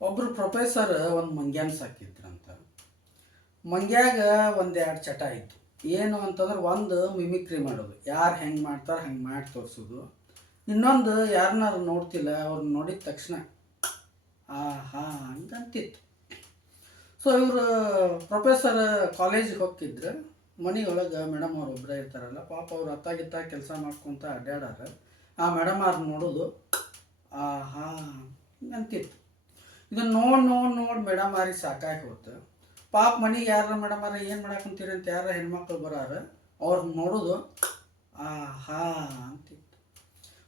ಒಬ್ಬರು ಪ್ರೊಫೆಸರ್ ಒಂದು ಮಂಗ್ಯಾನ ಸಾಕಿದ್ರಂತ. ಮಂಗ್ಯಾಗ ಒಂದೆರಡು ಚಟ ಇತ್ತು. ಏನು ಅಂತಂದ್ರೆ, ಒಂದು ಮಿಮಿಕ್ರಿ ಮಾಡೋದು, ಯಾರು ಹೆಂಗೆ ಮಾಡ್ತಾರೆ ಹಂಗೆ ಮಾಡಿ ತೋರಿಸೋದು. ಇನ್ನೊಂದು ಯಾರನ್ನಾರು ನೋಡ್ತಿಲ್ಲ, ಅವ್ರನ್ನ ನೋಡಿದ ತಕ್ಷಣ ಹಾ ಹಂಗಂತಿತ್ತು. ಸೊ ಇವರು ಪ್ರೊಫೆಸರ್ ಕಾಲೇಜಿಗೆ ಹೋಗ್ತಿದ್ರು. ಮನೆಯೊಳಗೆ ಮೇಡಮ್ ಅವ್ರು ಒಬ್ಬರೇ ಇರ್ತಾರಲ್ಲ, ಪಾಪ ಅವ್ರು ಅತ್ತಾಗಿತ್ತ ಕೆಲಸ ಮಾಡ್ಕೊತ ಅಡ್ಡಾಡಾರ. ಆ ಮೇಡಮ್ ಅವ್ರು ನೋಡೋದು ಹಾ ಅಂತಿತ್ತು. ಇದನ್ನು ನೋಡಿ ಮೇಡಮ್ ಅವ್ರಿಗೆ ಸಾಕಾಗಿ ಹೋಯ್ತು. ಪಾಪ ಮನೆಗೆ ಯಾರ ಮೇಡಮ್ ಅವ್ರ ಏನು ಮಾಡಾಕಂತೀರಿ ಅಂತ ಯಾರ ಹೆಣ್ಮಕ್ಳು ಬರಾರ, ಅವ್ರನ್ನ ನೋಡೋದು ಹಾ ಅಂತಿತ್ತು.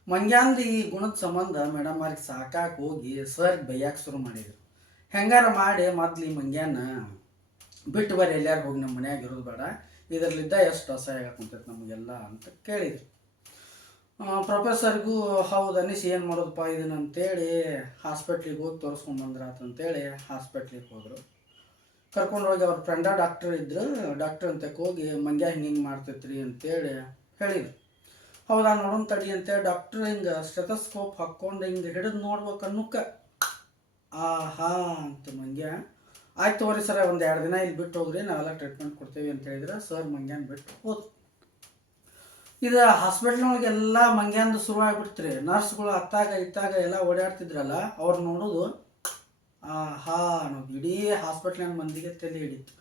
ಮಂಗ್ಯಾಂದು ಈ ಗುಣದ ಸಂಬಂಧ ಮೇಡಮ್ ಅವ್ರಿಗೆ ಸಾಕಾಗಿ ಹೋಗಿ ಸರ್ ಬೈಯಾಕೆ ಶುರು ಮಾಡಿದ್ರು. ಹೆಂಗಾರ ಮಾಡಿ ಮೊದ್ಲು ಈ ಮಂಗ್ಯಾನ ಬಿಟ್ಟು ಬರ್ರಿ, ಎಲ್ಲಾರು ಹೋಗಿ ನಮ್ಮ ಮನ್ಯಾಗ ಇರೋದು ಬೇಡ, ಇದರಲ್ಲಿದ್ದ ಎಷ್ಟು ಅಸಹ್ಯ ಆಗಕ್ಕಂತೈತೆ ನಮಗೆಲ್ಲ ಅಂತ ಕೇಳಿದ್ರು. ಪ್ರೊಫೆಸರ್ಗೂ ಹೌದು ಅನ್ನಿಸಿ ಏನು ಮಾಡೋದಪ್ಪ ಇದನ್ನ ಅಂತೇಳಿ ಹಾಸ್ಪಿಟ್ಲಿಗೆ ಹೋಗಿ ತೋರಿಸ್ಕೊಂಬಂದ್ರಾತಂತೇಳಿ ಹಾಸ್ಪಿಟ್ಲಿಗೆ ಹೋದರು. ಕರ್ಕೊಂಡು ಹೋಗಿ ಅವ್ರ ಫ್ರೆಂಡ ಡಾಕ್ಟ್ರ್ ಇದ್ರು, ಡಾಕ್ಟ್ರ್ ಅಂತಕ್ಕೆ ಹೋಗಿ ಮಂಗ್ಯ ಹಿಂಗೆ ಮಾಡ್ತೈತ್ರಿ ಅಂತೇಳಿ ಹೇಳಿದ್ರು. ಹೌದಾ ನೋಡೋಣ ತಡಿ ಅಂತೇಳಿ ಡಾಕ್ಟ್ರ್ ಹಿಂಗೆ ಸ್ಟೆಥೋಸ್ಕೋಪ್ ಹಾಕ್ಕೊಂಡು ಹಿಂಗೆ ಹಿಡಿದು ನೋಡ್ಬೇಕು ಅನ್ನೋಕ್ಕೆ ಹಾ ಅಂತ ಮಂಗ್ಯ ಆಯ್ತು ತೋರಿ ಸರ ಒಂದು 2 ದಿನ ಇಲ್ಲಿ ಬಿಟ್ಟು ಹೋಗ್ರಿ, ನಾವೆಲ್ಲ ಟ್ರೀಟ್ಮೆಂಟ್ ಕೊಡ್ತೇವೆ ಅಂತ ಹೇಳಿದ್ರೆ ಸರ್ ಮಂಗ್ಯಾನ ಬಿಟ್ಟು ಹೋದ್ರು. ಇದು ಹಾಸ್ಪಿಟ್ಲ್ನೊಳಗೆಲ್ಲ ಮಂಗ್ಯಾಂದು ಶುರು ಆಗ್ಬಿಡ್ತ್ರಿ. ನರ್ಸ್ಗಳು ಅತ್ತಾಗ ಇತ್ತಾಗ ಎಲ್ಲ ಓಡಾಡ್ತಿದ್ರಲ್ಲ, ಅವ್ರು ನೋಡೋದು ಹಾ ಅನ್ನೋದು ಇಡೀ ಹಾಸ್ಪಿಟ್ಲಿನ ಮಂದಿಗೆ ತಲೆ ಹಿಡಿತು.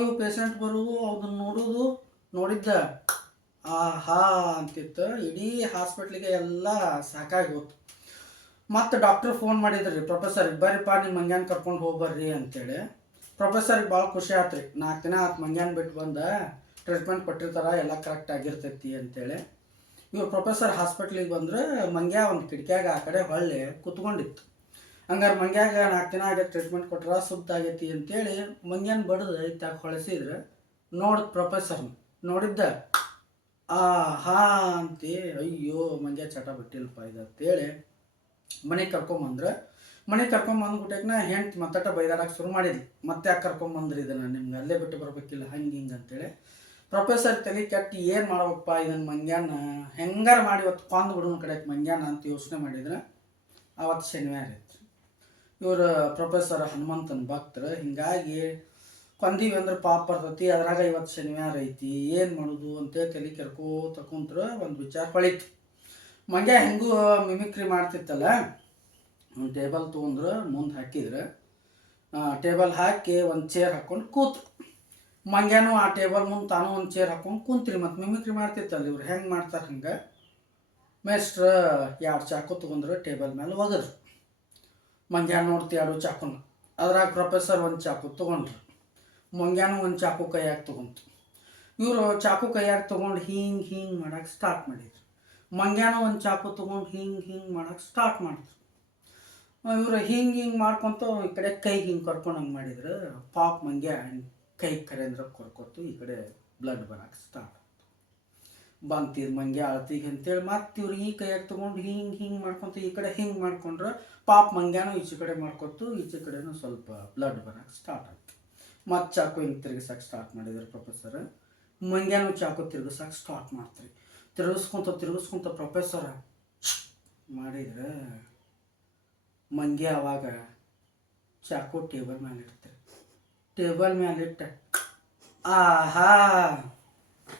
ಇವು ಪೇಷಂಟ್ ಬರೋದು ಅದನ್ನ ನೋಡೋದು ನೋಡಿದ್ದ ಹಾ ಅಂತಿತ್ತು. ಇಡೀ ಹಾಸ್ಪಿಟ್ಲಿಗೆ ಎಲ್ಲ ಸಾಕಾಗಿ ಹೋತು. ಮತ್ತು ಡಾಕ್ಟ್ರು ಫೋನ್ ಮಾಡಿದ್ರಿ ಪ್ರೊಫೆಸರ್ಗೆ, ಬರ್ರಿಪ್ಪ ನಿಮ್ಮ ಮಂಗ್ಯಾನ ಕರ್ಕೊಂಡು ಹೋಗ್ಬರ್ರಿ ಅಂತೇಳಿ. ಪ್ರೊಫೆಸರ್ಗೆ ಭಾಳ ಖುಷಿ ಆಯ್ತು ರೀ. 4 ದಿನ ಆತು ಮಂಗ್ಯಾನ ಬಿಟ್ಟು ಬಂದ, ಟ್ರೀಟ್ಮೆಂಟ್ ಕೊಟ್ಟಿರ್ತಾರ, ಎಲ್ಲ ಕರೆಕ್ಟ್ ಆಗಿರ್ತೈತಿ ಅಂತೇಳಿ. ಇವ್ರು ಪ್ರೊಫೆಸರ್ ಹಾಸ್ಪಿಟ್ಲಿಗೆ ಬಂದ್ರೆ ಮಂಗ್ಯ ಒಂದು ಕಿಟಕಿಯಾಗ ಆ ಕಡೆ ಹೊಳ್ಳಿ ಕುತ್ಕೊಂಡಿತ್ತು. ಹಂಗಾರೆ ಮಂಗ್ಯಾಗ 4 ದಿನ ಆಗೈತೆ ಟ್ರೀಟ್ಮೆಂಟ್ ಕೊಟ್ರ ಸುತ್ತಾಗೈತಿ ಅಂತೇಳಿ ಮಂಗ್ಯಾನ ಬಡ್ದು ಇತ್ತಾಗ ಹೊಳಸಿದ್ರೆ ನೋಡಿದ ಪ್ರೊಫೆಸರ್ ನೋಡಿದ್ದ ಹಾ ಅಂತಿ. ಅಯ್ಯೋ ಮಂಗ್ಯ ಚಟ ಬಿಟ್ಟಿಲ್ಲಪ್ಪ ಇದು ಅಂತೇಳಿ ಮನೆಗೆ ಕರ್ಕೊಂಬಂದ್ರೆ. ಮನೆಗೆ ಕರ್ಕೊಂಬಂದ್ಬಿಟ್ಟೆಗ್ನ ಹೆಂಡ್ತಿ ಮತ್ತಟ ಬೈದಾಡಕ್ಕೆ ಶುರು ಮಾಡಿದ್ವಿ. ಮತ್ತೆ ಯಾಕೆ ಕರ್ಕೊಂಬಂದ್ರಿ ಇದನ್ನು, ನಿಮ್ಗೆ ಅಲ್ಲೇ ಬಿಟ್ಟು ಬರ್ಬೇಕಿಲ್ಲ ಹಂಗೆ ಹಿಂಗೆ ಅಂತೇಳಿ. ಪ್ರೊಫೆಸರ್ ತಲೆ ಕೆಟ್ಟು ಏನು ಮಾಡ್ಬೇಕಪ್ಪ ಇದನ್ನು ಮಂಗ್ಯಾನ ಹೆಂಗಾರ ಮಾಡಿ ಇವತ್ತು ಕೊಂದು ಬಿಡೋಣ ಕಡೆಗೆ ಮಂಗ್ಯಾನ ಅಂತ ಯೋಚನೆ ಮಾಡಿದ್ರೆ ಅವತ್ತು ಶನಿವಾರ ಇತ್ತು. ಇವರು ಪ್ರೊಫೆಸರ್ ಹನುಮಂತನ ಭಕ್ತರು, ಹಿಂಗಾಗಿ ಕೊಂದೀವಿ ಅಂದ್ರೆ ಪಾಪ ಬರ್ತೈತಿ, ಅದ್ರಾಗ ಇವತ್ತು ಶನಿವಾರ ಐತಿ, ಏನು ಮಾಡೋದು ಅಂತೇಳಿ ತಲೆ ಕೆರ್ಕೋತ ಕುಂತ್ರು ಒಂದು ವಿಚಾರ ಹೊಳಿತು. ಮಂಗ್ಯ ಹೆಂಗೂ ಮಿಮಿಕ್ರಿ ಮಾಡ್ತಿತ್ತಲ್ಲ, ಒಂದು ಟೇಬಲ್ ತೊಗೊಂಡ್ರು ಮುಂದೆ ಹಾಕಿದ್ರೆ, ಟೇಬಲ್ ಹಾಕಿ ಒಂದು ಚೇರ್ ಹಾಕ್ಕೊಂಡು ಕೂತು. ಮಂಗ್ಯಾನು ಆ ಟೇಬಲ್ ಮುಂದೆ ತಾನು ಒಂದು ಚೇರ್ ಹಾಕ್ಕೊಂಡು ಕುಂತ್ರಿ. ಮತ್ತು ಮಿಮಿಕ್ರಿ ಮಾಡ್ತಿತ್ತಲ್ಲ ಇವ್ರು ಹೆಂಗೆ ಮಾಡ್ತಾರೆ ಹಂಗೆ. ಮೇಸ್ಟ್ರ 2 ಚಾಕು ತೊಗೊಂಡ್ರು, ಟೇಬಲ್ ಮೇಲೆ ಒಗದ್ರು. ಮಂಗ್ಯ ನೋಡ್ತಿ 2 ಚಾಕುನ. ಅದ್ರಾಗ ಪ್ರೊಫೆಸರ್ ಒಂದು ಚಾಕು ತೊಗೊಂಡ್ರು. ಮಂಗ್ಯಾನು ಒಂದು ಚಾಕು ಕೈಯಾಗ ತೊಗೊಂತು. ಇವರು ಚಾಕು ಕೈಯಾಗ ತೊಗೊಂಡು ಹಿಂಗೆ ಮಾಡೋಕೆ ಸ್ಟಾರ್ಟ್ ಮಾಡಿದ್ರು. ಮಂಗ್ಯಾನು ಒಂದು ಚಾಕು ತೊಗೊಂಡು ಹಿಂಗೆ ಮಾಡೋಕೆ ಸ್ಟಾರ್ಟ್ ಮಾಡಿದ್ರು. ಇವರು ಹಿಂಗೆ ಮಾಡ್ಕೊತ ಈ ಕಡೆ ಕೈಗೆ ಹಿಂಗೆ ಕರ್ಕೊಂಡು ಹಂಗೆ ಮಾಡಿದ್ರು. ಪಾಪ ಮಂಗ್ಯ ಕೈ ಕರೆಂದ್ರ ಕೊರ್ಕೊತು, ಈ ಕಡೆ ಬ್ಲಡ್ ಬರೋಕೆ ಸ್ಟಾರ್ಟ್ ಆಯ್ತು. ಬಂತಿದ್ದು ಮಂಗ್ಯ ಅಳ್ತಿಗೆ ಅಂತೇಳಿ ಮತ್ತೆ ಇವ್ರು ಈ ಕೈಯಾಗ ತೊಗೊಂಡು ಹಿಂಗೆ ಮಾಡ್ಕೊತ ಈ ಕಡೆ ಹಿಂಗೆ ಮಾಡ್ಕೊಂಡ್ರೆ ಪಾಪ ಮಂಗ್ಯಾನು ಈಚೆ ಕಡೆ ಮಾಡ್ಕೊತು, ಈಚೆ ಕಡೆನೂ ಸ್ವಲ್ಪ ಬ್ಲಡ್ ಬರೋಕೆ ಸ್ಟಾರ್ಟ್ ಆಯ್ತು. ಮತ್ತು ಚಾಕು ಹಿಂಗೆ ತಿರುಗಿಸೋಕೆ ಸ್ಟಾರ್ಟ್ ಮಾಡಿದ್ರು ಪ್ರೊಫೆಸರ್. ಮಂಗ್ಯಾನು ಚಾಕು ತಿರುಗಿಸೋಕೆ ಸ್ಟಾರ್ಟ್ ಮಾಡ್ತಾರೆ. ತಿರುಗಿಸ್ಕೊಂತ ಪ್ರೊಫೆಸರ ಮಾಡಿದ್ರೆ ಮಂಗ್ಯ ಅವಾಗ ಚಾಕು ಟೇಬಲ್ ಮೇಲೆ ಇಡ್ತಾರೆ. ಟೇಬಲ್ ಮೇಲೆ ಇಟ್ಟ ಹಾ